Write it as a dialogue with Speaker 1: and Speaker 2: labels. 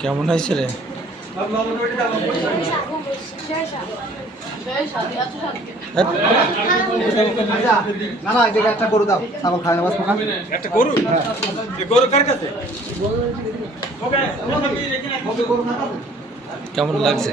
Speaker 1: কেমন হয়েছে রে?
Speaker 2: না না এদিকে একটা গরু দাও ছাগল খায় পোকা
Speaker 3: একটা গরু গরু কার কাছে?
Speaker 1: কেমন লাগছে?